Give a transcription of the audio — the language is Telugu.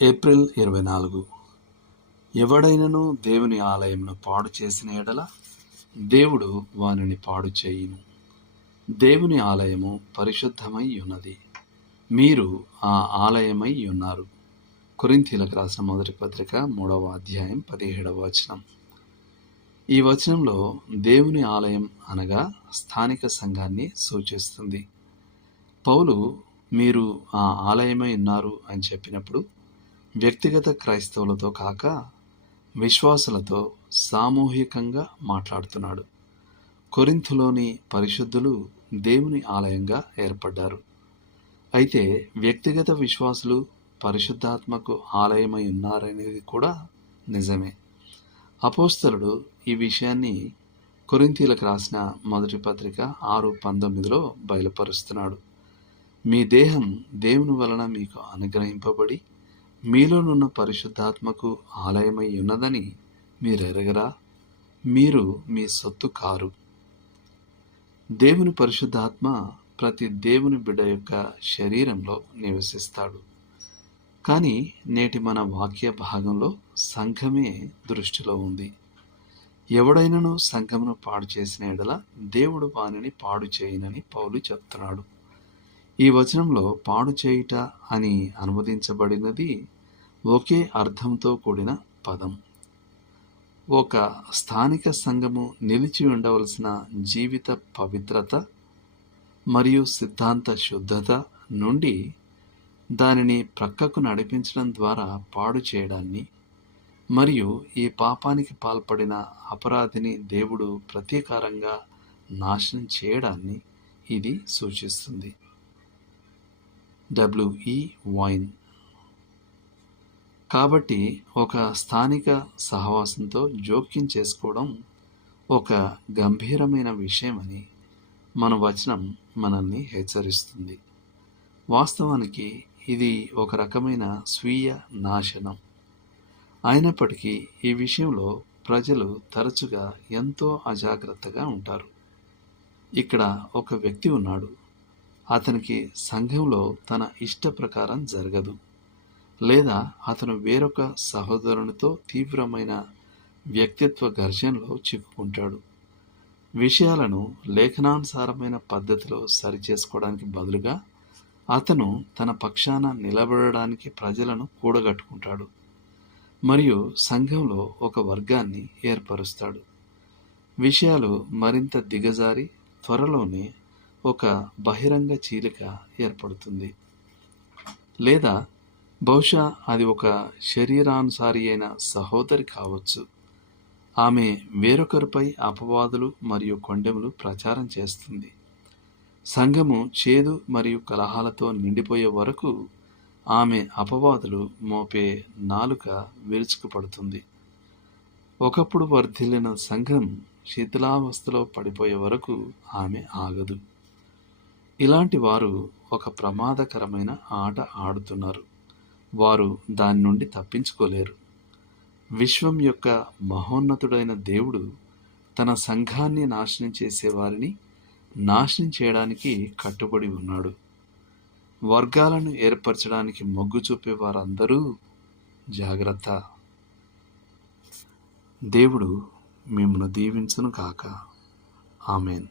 ఏప్రిల్ 24. ఎవడైనను దేవుని ఆలయమును పాడు చేసిన ఎడల దేవుడు వానిని పాడు చేయును. దేవుని ఆలయము పరిశుద్ధమై ఉన్నది, మీరు ఆ ఆలయమై ఉన్నారు. కొరింథీయులకు రాసిన మొదటి పత్రిక 3వ అధ్యాయం 17వ వచనం. ఈ వచనంలో దేవుని ఆలయం అనగా స్థానిక సంఘాన్ని సూచిస్తుంది. పౌలు మీరు ఆ ఆలయమై ఉన్నారు అని చెప్పినప్పుడు వ్యక్తిగత క్రైస్తవులతో కాక విశ్వాసులతో సామూహికంగా మాట్లాడుతున్నాడు. కొరింథులోని పరిశుద్ధులు దేవుని ఆలయంగా ఏర్పడ్డారు. అయితే వ్యక్తిగత విశ్వాసులు పరిశుద్ధాత్మకు ఆలయమై ఉన్నారనేది కూడా నిజమే. అపోస్తలుడు ఈ విషయాన్ని కొరింథీయులకు రాసిన మొదటి పత్రిక 6:19లో బయలుపరుస్తున్నాడు. మీ దేహం దేవుని వలన మీకు అనుగ్రహింపబడి మీలోనున్న పరిశుద్ధాత్మకు ఆలయమై ఉన్నదని మీరెరగరా? మీరు మీ సొత్తు కారు. దేవుని పరిశుద్ధాత్మ ప్రతి దేవుని బిడ్డ యొక్క శరీరంలో నివసిస్తాడు. కానీ నేటి మన వాక్య భాగంలో సంఘమే దృష్టిలో ఉంది. ఎవడైనను సంఘమును పాడు చేసిన ఎడల దేవుడు వానిని పాడు చేయనని పౌలు చెప్తున్నాడు. ఈ వచనంలో పాడు చేయుట అని అనువదించబడినది ఒకే అర్థంతో కూడిన పదం. ఒక స్థానిక సంఘము నిలిచి ఉండవలసిన జీవిత పవిత్రత మరియు సిద్ధాంత శుద్ధత నుండి దానిని ప్రక్కకు నడిపించడం ద్వారా పాడు చేయడాన్ని మరియు ఈ పాపానికి పాల్పడిన అపరాధిని దేవుడు ప్రతీకారంగా నాశనం చేయడాన్ని ఇది సూచిస్తుంది. W.E. వైన్. కాబట్టి ఒక స్థానిక సహవాసంతో జోక్యం చేసుకోవడం ఒక గంభీరమైన విషయమని మన వచనం మనల్ని హెచ్చరిస్తుంది. వాస్తవానికి ఇది ఒక రకమైన స్వీయ నాశనం. అయినప్పటికీ ఈ విషయంలో ప్రజలు తరచుగా ఎంతో అజాగ్రత్తగా ఉంటారు. ఇక్కడ ఒక వ్యక్తి ఉన్నాడు. అతనికి సంఘంలో తన ఇష్ట ప్రకారం జరగదు, లేదా అతను వేరొక సహోదరునితో తీవ్రమైన వ్యక్తిత్వ ఘర్షణలో చిక్కుకుంటాడు. విషయాలను లేఖనానుసారమైన పద్ధతిలో సరిచేసుకోవడానికి బదులుగా అతను తన పక్షాన నిలబడడానికి ప్రజలను కూడగట్టుకుంటాడు మరియు సంఘంలో ఒక వర్గాన్ని ఏర్పరుస్తాడు. విషయాలు మరింత దిగజారి త్వరలోనే ఒక బహిరంగ చీలిక ఏర్పడుతుంది. లేదా బహుశా అది ఒక శరీరానుసారి అయిన సహోదరి కావచ్చు. ఆమె వేరొకరిపై అపవాదులు మరియు కొండెములు ప్రచారం చేస్తుంది. సంఘము చేదు మరియు కలహాలతో నిండిపోయే వరకు ఆమె అపవాదులు మోపే నాలుక విరుచుకుపడుతుంది. ఒకప్పుడు వర్ధిల్లిన సంఘం శిథిలావస్థలో పడిపోయే వరకు ఆమె ఆగదు. ఇలాంటి వారు ఒక ప్రమాదకరమైన ఆట ఆడుతున్నారు. వారు దాని నుండి తప్పించుకోలేరు. విశ్వం యొక్క మహోన్నతుడైన దేవుడు తన సంఘాన్ని నాశనం చేసేవారిని నాశనం చేయడానికి కట్టుబడి ఉన్నాడు. వర్గాలను ఏర్పరచడానికి మొగ్గు చూపే వారందరూ జాగ్రత్త. దేవుడు మిమ్మల్ని దీవించును కాక. ఆమెన్.